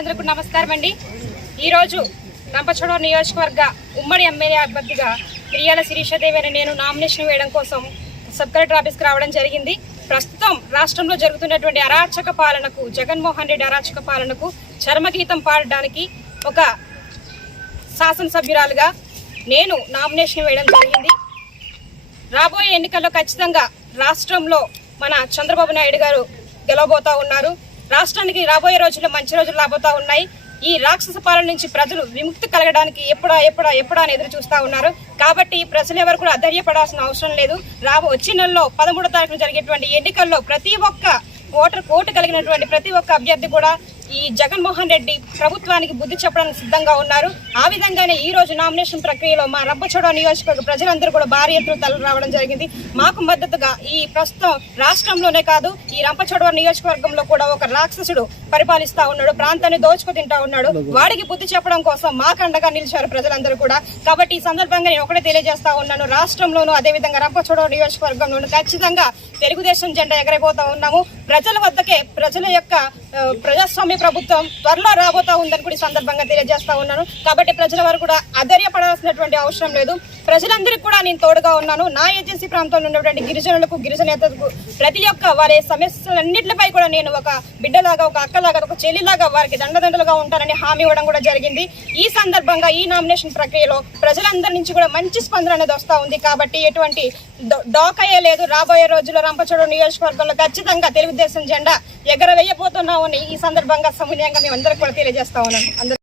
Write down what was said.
ప్రజలందరికీ నమస్కారం అండి। ఈరోజు రంపచోడవరం నియోజకవర్గ ఉమ్మడి ఎమ్మెల్యే అభ్యర్థిగా ప్రియాల శిరీషాదేవి అని నేను నామినేషన్ వేయడం కోసం సబ్ కలెక్టర్ ఆఫీస్కి రావడం జరిగింది। ప్రస్తుతం రాష్ట్రంలో జరుగుతున్నటువంటి అరాచక పాలనకు, జగన్మోహన్ రెడ్డి అరాచక పాలనకు చర్మగీతం పాడడానికి ఒక శాసనసభ్యురాలుగా నేను నామినేషన్ వేయడం జరిగింది। రాబోయే ఎన్నికల్లో ఖచ్చితంగా రాష్ట్రంలో మన చంద్రబాబు నాయుడు గారు గెలవబోతా ఉన్నారు। రాష్ట్రానికి రాబోయే రోజుల్లో మంచి రోజులు రాబోతా ఉన్నాయి। ఈ రాక్షస పాలన నుంచి ప్రజలు విముక్తి కలగడానికి ఎప్పుడా అని ఎదురు చూస్తా ఉన్నారు। కాబట్టి ప్రజలు ఎవరు కూడా అధైర్యపడాల్సిన అవసరం లేదు। వచ్చే నెలలో 13వ తారీఖున జరిగేటువంటి ఎన్నికల్లో ప్రతి ఒక్క ఓటు కలిగినటువంటి ప్రతి ఒక్క అభ్యర్థి కూడా ఈ జగన్మోహన్ రెడ్డి ప్రభుత్వానికి బుద్ధి చెప్పడానికి సిద్ధంగా ఉన్నారు। ఆ విధంగానే ఈ రోజు నామినేషన్ ప్రక్రియలో మా రంపచోడవరం నియోజకవర్గ ప్రజలందరూ కూడా భారీ ఎత్తున తరలి రావడం జరిగింది। మాకు మద్దతుగా ఈ ప్రస్తుతం రాష్ట్రంలోనే కాదు, ఈ రంపచోడవరం నియోజకవర్గంలో కూడా ఒక రాక్షసుడు పరిపాలిస్తా ఉన్నాడు, ప్రాంతాన్ని దోచుకు తింటా ఉన్నాడు। వాడికి బుద్ధి చెప్పడం కోసం మాకు అండగా నిలిచారు ప్రజలందరూ కూడా। కాబట్టి ఈ సందర్భంగా నేను ఒకటే తెలియజేస్తా ఉన్నాను, రాష్ట్రంలోనూ అదేవిధంగా రంపచోడవరం నియోజకవర్గంలోనూ ఖచ్చితంగా తెలుగుదేశం జెండా ఎగరబోతా ఉన్నాము। ప్రజల వద్దకే ప్రజల యొక్క ప్రజాస్వామ్య ప్రభుత్వం త్వరలో రాబోతా ఉందని కూడా ఈ సందర్భంగా తెలియజేస్తా ఉన్నాను। కాబట్టి ప్రజల వారు కూడా అధైర్యపడాల్సినటువంటి అవసరం లేదు। ప్రజలందరికీ కూడా నేను తోడుగా ఉన్నాను। నా ఏజెన్సీ ప్రాంతంలో ఉన్నటువంటి గిరిజనులకు, గిరిజనేతలకు ప్రతి ఒక్క వారి సమస్యలన్నింటిపై కూడా నేను ఒక బిడ్డలాగా, ఒక అక్కలాగా, ఒక చెల్లిలాగా వారికి దండదండలుగా ఉంటానని హామీ ఇవ్వడం కూడా జరిగింది। ఈ సందర్భంగా ఈ నామినేషన్ ప్రక్రియలో ప్రజలందరి నుంచి కూడా మంచి స్పందన అనేది వస్తూ ఉంది। కాబట్టి ఎటువంటి డోకయే లేదు। రాబోయే రోజుల్లో రంపచోడవరం నియోజకవర్గంలో ఖచ్చితంగా తెలుగుదేశం జెండా ఎగరవేయబోతున్నామని ఈ సందర్భంగా సమన్వయంగా మేము అందరికీ కూడా తెలియజేస్తా ఉన్నాను।